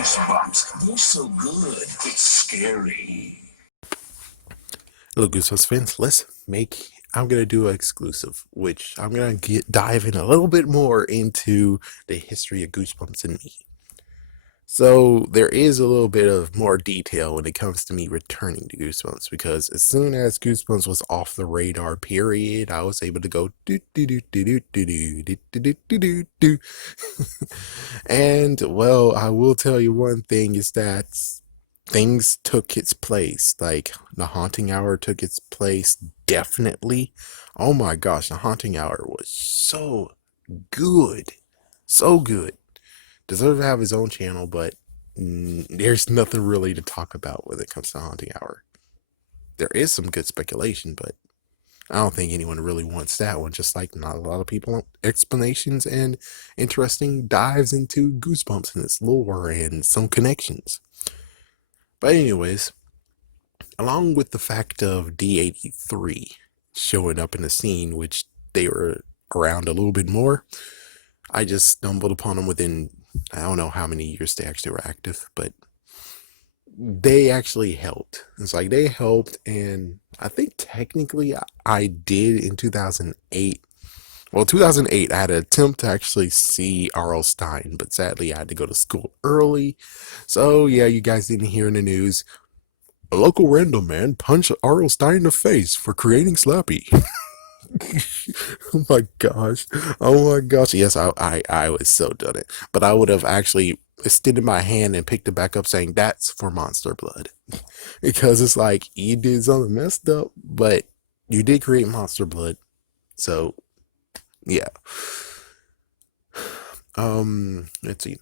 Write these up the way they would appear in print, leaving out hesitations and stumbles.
Goosebumps. They're so good, it's scary. Hello, Goosebumps fans. I'm gonna do an exclusive, which I'm gonna dive in a little bit more into the history of Goosebumps and me. So there is a little bit of more detail when it comes to me returning to Goosebumps because as soon as Goosebumps was off the radar, period, I was able to go do do do do do do do do do do do do. And well, I will tell you one thing is that things took its place. Like the haunting hour took its place, definitely. Oh my gosh, the haunting hour was so good. So good. Deserves to have his own channel, but there's nothing really to talk about when it comes to haunting hour. There is some good speculation, but I don't think anyone really wants that one. Just like not a lot of people want explanations and interesting dives into Goosebumps and its lore and some connections. But anyways, along with the fact of D83 showing up in the scene, which they were around a little bit more, I just stumbled upon them within, I don't know how many years they actually were active, but they actually helped. It's like they helped, and I think technically I did in 2008. Well, 2008, I had an attempt to actually see R.L. Stein, but sadly I had to go to school early. So yeah, you guys didn't hear in the news. A local random man punched R.L. Stein in the face for creating Slappy. Oh my gosh. Oh my gosh. Yes, I was so done it. But I would have actually extended my hand and picked it back up saying that's for Monster Blood. Because it's like you did something messed up, but you did create Monster Blood. So yeah. Let's see.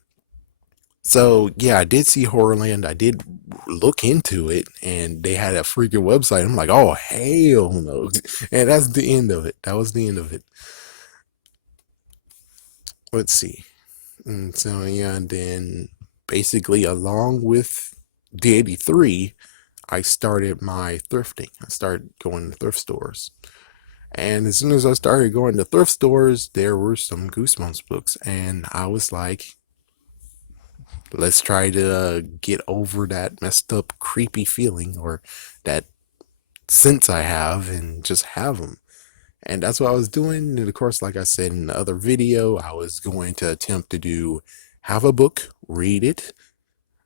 So yeah, I did see Horrorland. I did look into it, and they had a freaking website. I'm like, oh hell no! And that's the end of it. That was the end of it. Let's see. And so yeah, and then basically along with the 83, I started my thrifting. I started going to thrift stores. And as soon as I started going to thrift stores, there were some Goosebumps books. And I was like, let's try to get over that messed up, creepy feeling or that sense I have and just have them. And that's what I was doing. And of course, like I said in the other video, I was going to attempt to do have a book, read it,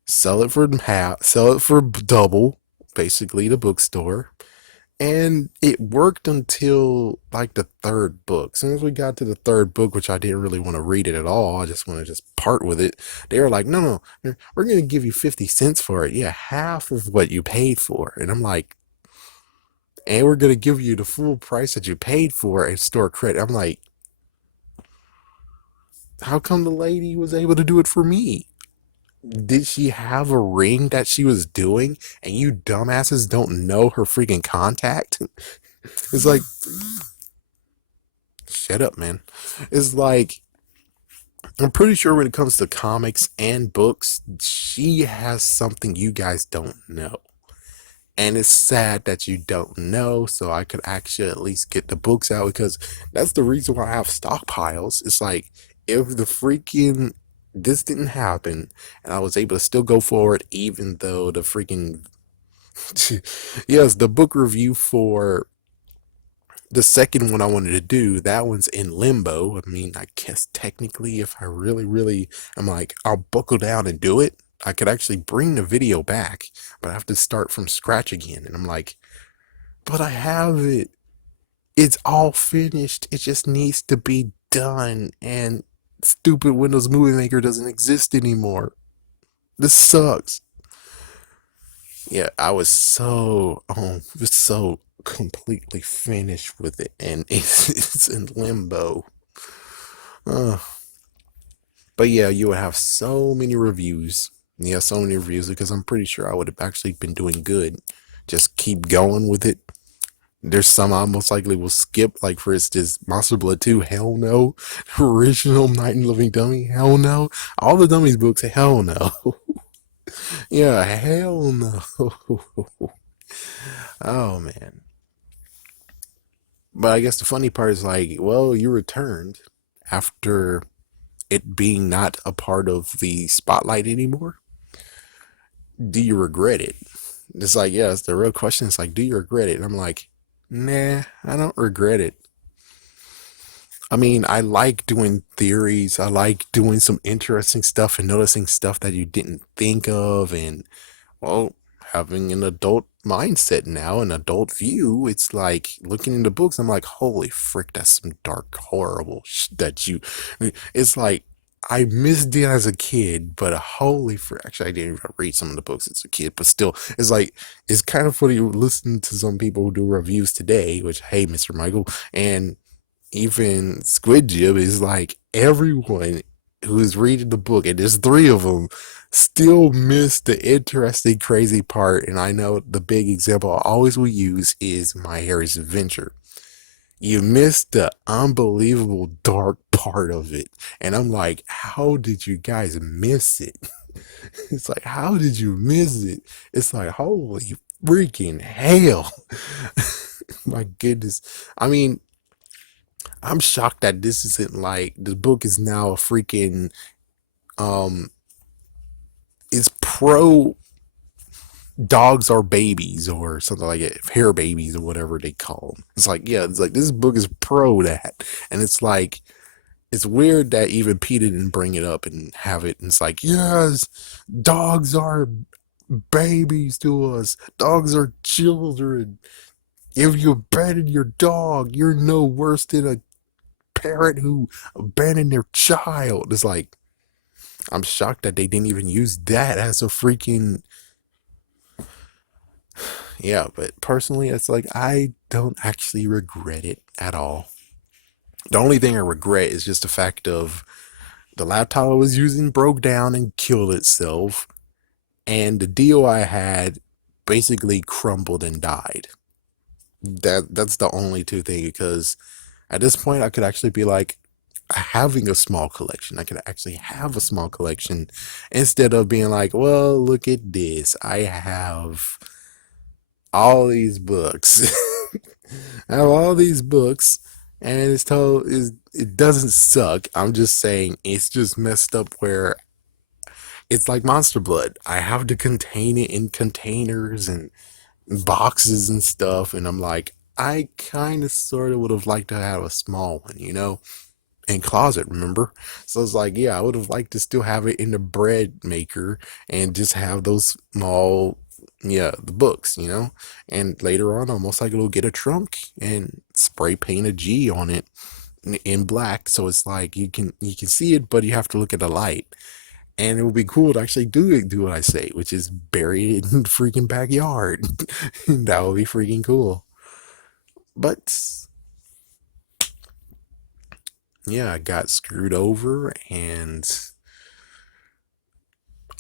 sell it for half, sell it for double, basically the bookstore. And it worked until like the third book. As soon as we got to the third book, which I didn't really want to read it at all, I just want to just part with it. They were like, no, we're going to give you 50 cents for it. Yeah, half of what you paid for. And I'm like, and we're going to give you the full price that you paid for and store credit. I'm like, how come the lady was able to do it for me? Did she have a ring that she was doing and you dumbasses don't know her freaking contact? It's like, shut up, man. It's like, I'm pretty sure when it comes to comics and books, she has something you guys don't know. And it's sad that you don't know, so I could actually at least get the books out because that's the reason why I have stockpiles. It's like, if the freaking this didn't happen and I was able to still go forward, even though the freaking yes, the book review for the second one I wanted to do, that one's in limbo. I mean, I guess technically, if I really, I'm like, I'll buckle down and do it, I could actually bring the video back, but I have to start from scratch again. And I'm like, but I have it. It's all finished. It just needs to be done. And stupid Windows Movie Maker doesn't exist anymore. This sucks. Yeah, I was so completely finished with it, and it's in limbo. Uh, but yeah, you would have so many reviews. Yeah, so many reviews because I'm pretty sure I would have actually been doing good. Just keep going with it. There's some I most likely will skip, like for instance, Monster Blood 2, hell no. Original Night and Living Dummy, hell no. All the Dummies books, hell no. Yeah, hell no. Oh man. But I guess the funny part is like, well, you returned after it being not a part of the spotlight anymore. do you regret it? It's like, yeah, it's the real question. It's like, do you regret it? And I'm like, nah, I don't regret it. I mean, I like doing theories. I like doing some interesting stuff and noticing stuff that you didn't think of. And, well, having an adult mindset now, an adult view, it's like looking into books. I'm like, holy frick, that's some dark, horrible that you. It's like, I missed it as a kid, but holy frick. Actually, I didn't even read some of the books as a kid, but still, it's like, it's kind of funny listening to some people who do reviews today, which, hey, Mr. Michael, and even Squid Jib is like everyone who's reading the book, and there's three of them, still missed the interesting, crazy part. And I know the big example I always will use is My Harry's Adventure. You missed the unbelievable dark part of it. And I'm like, how did you guys miss it? It's like, how did you miss it? It's like, holy freaking hell. My goodness. I mean, I'm shocked that this isn't like the book is now a freaking um it's pro dogs are babies or something like it, hair babies or whatever they call them. It's like, yeah, it's like this book is pro that. And it's like it's weird that even Peter didn't bring it up and have it. And it's like, yes, dogs are babies to us. Dogs are children. If you abandon your dog, you're no worse than a parent who abandoned their child. It's like, I'm shocked that they didn't even use that as a freaking, yeah. But personally, it's like I don't actually regret it at all. The only thing I regret is just the fact of the laptop I was using broke down and killed itself, and the deal I had basically crumbled and died. That's the only two things, because at this point I could actually be like having a small collection. I could actually have a small collection instead of being like, well, look at this. I have all these books. I have all these books, and it's told is it doesn't suck. I'm just saying it's just messed up where it's like Monster Blood. I have to contain it in containers and boxes and stuff, and I'm like, I kind of sort of would have liked to have a small one, and closet, remember? So it's like, yeah, I would have liked to still have it in the bread maker and just have those small, yeah, the books, And later on, I'll most likely will get a trunk and spray paint a G on it in black, so it's like you can see it, but you have to look at the light. And it would be cool to actually do what I say, which is bury it in the freaking backyard. That would be freaking cool. But yeah, I got screwed over, and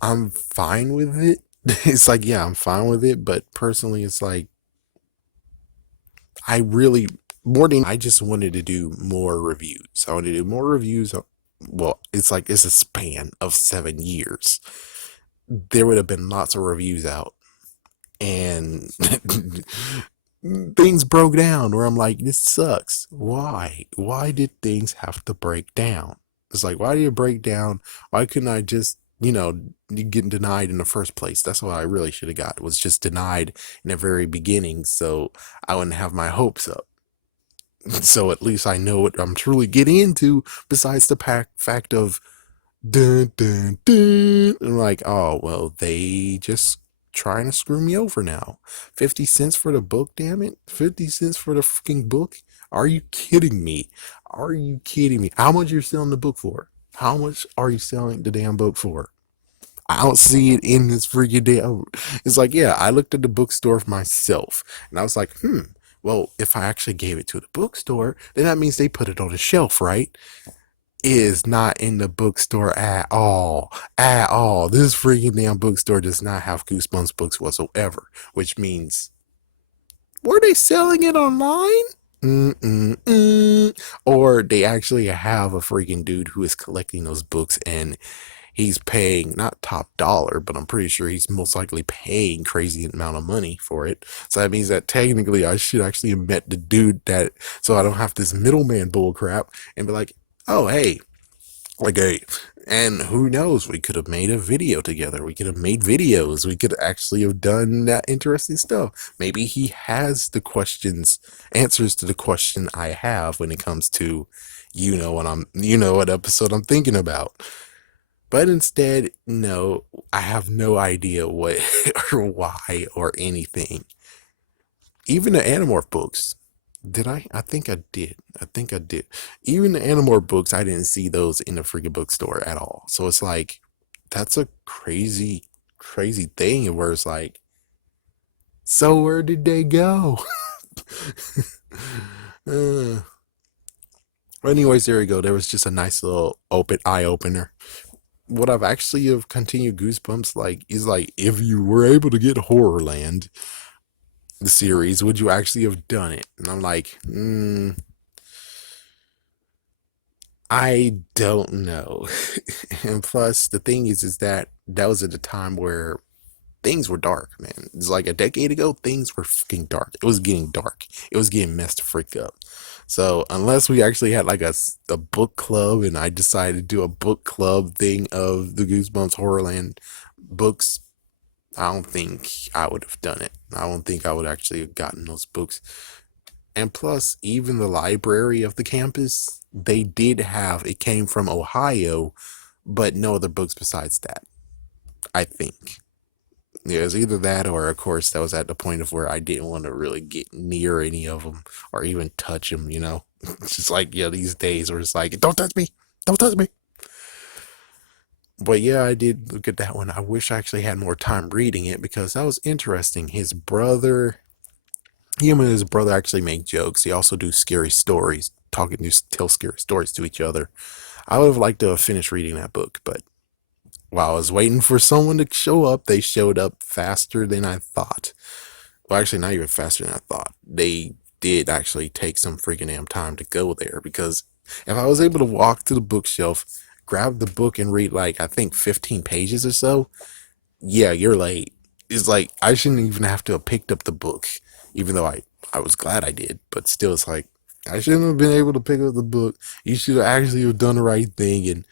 I'm fine with it. It's like, yeah, I'm fine with it, but personally, it's like, I really, more than I just wanted to do more reviews. I wanted to do more reviews. Well, it's like, it's a span of 7 years. There would have been lots of reviews out, and things broke down where I'm like, this sucks. Why? Why did things have to break down? It's like, why did it break down? Why couldn't I just, get denied in the first place? That's what I really should have got, was just denied in the very beginning, so I wouldn't have my hopes up. So at least I know what I'm truly getting into, besides the fact of dun dun dun. I'm like, oh well, they just trying to screw me over now. 50 cents for the book, damn it. 50 cents for the freaking book? Are you kidding me? Are you kidding me? How much you're selling the book for? How much are you selling the damn book for? I don't see it in this freaking damn. It's like, yeah, I looked at the bookstore for myself, and I was like, well, if I actually gave it to the bookstore, then that means they put it on a shelf, right? Is not in the bookstore at all. At all. This freaking damn bookstore does not have Goosebumps books whatsoever, which means, were they selling it online? Mm-mm-mm. Or they actually have a freaking dude who is collecting those books, and he's paying not top dollar, but I'm pretty sure he's most likely paying crazy amount of money for it. So that means that technically I should actually have met the dude, that so I don't have this middleman bull crap and be like, oh hey, Like a, and who knows? We could have made a video together. We could have made videos. We could actually have done that interesting stuff. Maybe he has the questions, answers to the question I have when it comes to, you know what episode I'm thinking about. But instead, no, I have no idea what or why or anything. Even the Animorph books. Did I? I think I did. I think I did. Even the Animorph books, I didn't see those in the freaking bookstore at all. So it's like, that's a crazy, crazy thing where it's like, so where did they go? uh, anyways, there we go. There was just a nice little open eye opener. What I've actually have continued Goosebumps like is like, if you were able to get Horrorland, the series, would you actually have done it? And I'm like, I don't know. And plus, the thing is that that was at a time where things were dark, man. It's like a decade ago, things were fucking dark. It was getting dark. It was getting messed the freak up. So unless we actually had like a book club and I decided to do a book club thing of the Goosebumps Horrorland books, I don't think I would have done it. I don't think I would actually have gotten those books. And plus, even the library of the campus, they did have, it came from Ohio, but no other books besides that, I think. Yeah, it was either that or, of course, that was at the point of where I didn't want to really get near any of them or even touch them, you know? It's just like, yeah, these days where it's like, don't touch me, don't touch me. But yeah, I did look at that one. I wish I actually had more time reading it because that was interesting. His brother, him and his brother actually make jokes. They also do scary stories, tell scary stories to each other. I would have liked to have finished reading that book, but while I was waiting for someone to show up, they showed up faster than I thought. Well, actually, not even faster than I thought. They did actually take some freaking damn time to go there because if I was able to walk to the bookshelf, grab the book and read like I think 15 pages or so, yeah, you're late. It's like I shouldn't even have to have picked up the book, even though I was glad I did. But still, it's like I shouldn't have been able to pick up the book. You should have actually have done the right thing. And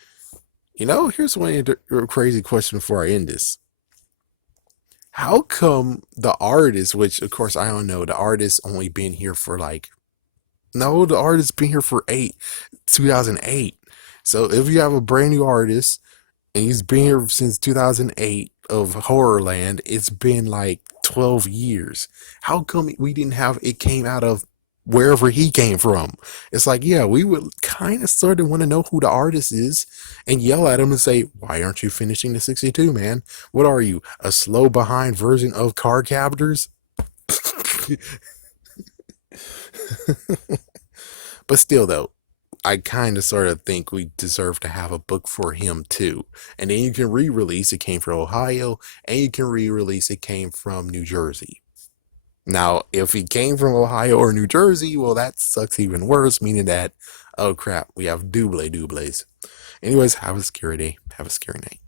here's one crazy question before I end this. How come the artist, which of course I don't know, the artist only been here for like, no, the artist been here for 2008. So if you have a brand new artist and he's been here since 2008 of Horrorland, it's been like 12 years. How come we didn't have it came out of wherever he came from? It's like, yeah, we would kind of sort of want to know who the artist is and yell at him and say, why aren't you finishing the 62, man? What are you, a slow behind version of Card Captors? But still, though, I kind of sort of think we deserve to have a book for him too. And then you can re-release it came from Ohio, and you can re-release it came from New Jersey. Now, if he came from Ohio or New Jersey, well, that sucks even worse, meaning that, oh crap, we have doubles. Anyways, have a scary day. Have a scary night.